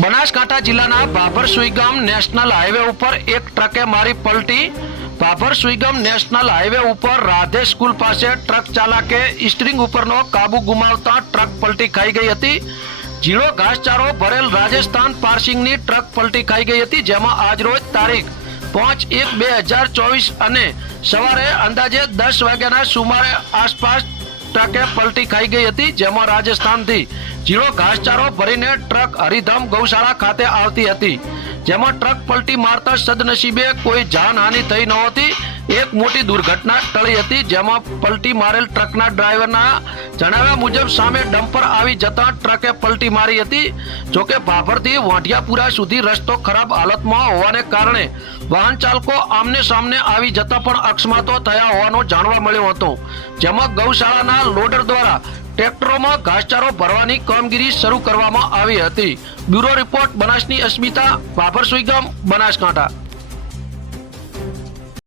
બનાસકાંઠા જિલ્લાના Bhabhar Suigam national highway ઉપર એક ટ્રકે મારી પલટી. ભાભર સુઈગામ નેશનલ હાઈવે ઉપર રાધે સ્કૂલ પાસે ટ્રક ચાલકે સ્ટ્રિંગ ઉપરનો કાબુ ગુમાવતા ટ્રક પલટી ખાઈ ગઈ હતી. ઝીણો ઘાસચારો ભરેલ રાજસ્થાન પાર્સિંગની ટ્રક પલટી ખાઈ ગઈ હતી, જેમાં આજરોજ તારીખ પાંચ એક બે હજાર ચોવીસ અને સવારે અંદાજે દસ વાગ્યાના સુમારે આસપાસ ટ્રકે પલટી ખાઈ ગઈ હતી, જેમાં રાજસ્થાનથી ઝીણો ઘાસચારો ભરીને ટ્રક હરિધામ ગૌશાળા ખાતે આવતી હતી, જેમાં ટ્રક પલટી મારતા સદનસીબે કોઈ જાનહાનિ થઈ નહોતી એક મોટી દુર્ઘટના ટળી હતી, જેમાં પલટી મારેલ ટ્રકના ડ્રાઈવરના જણાવ્યા મુજબ સામે ડમ્પર આવી જતા ટ્રકે પલટી મારી હતી. જોકે ભાભરથી વાંઢિયાપુરા સુધી રસ્તો ખરાબ હાલતમાં હોવાને કારણે વાહન ચાલકો આમને સામને આવી જતા પણ અકસ્માતો થયા હોવાનું જાણવા મળ્યું હતું, જેમાં ગૌશાળાના લોડર દ્વારા ટ્રેક્ટરોમાં ઘાસચારો ભરવાની કામગીરી શરૂ કરવામાં આવી હતી. બ્યુરો રિપોર્ટ બનાસની અસ્મિતા ભાભર સુઈગામ, બનાસકાંઠા.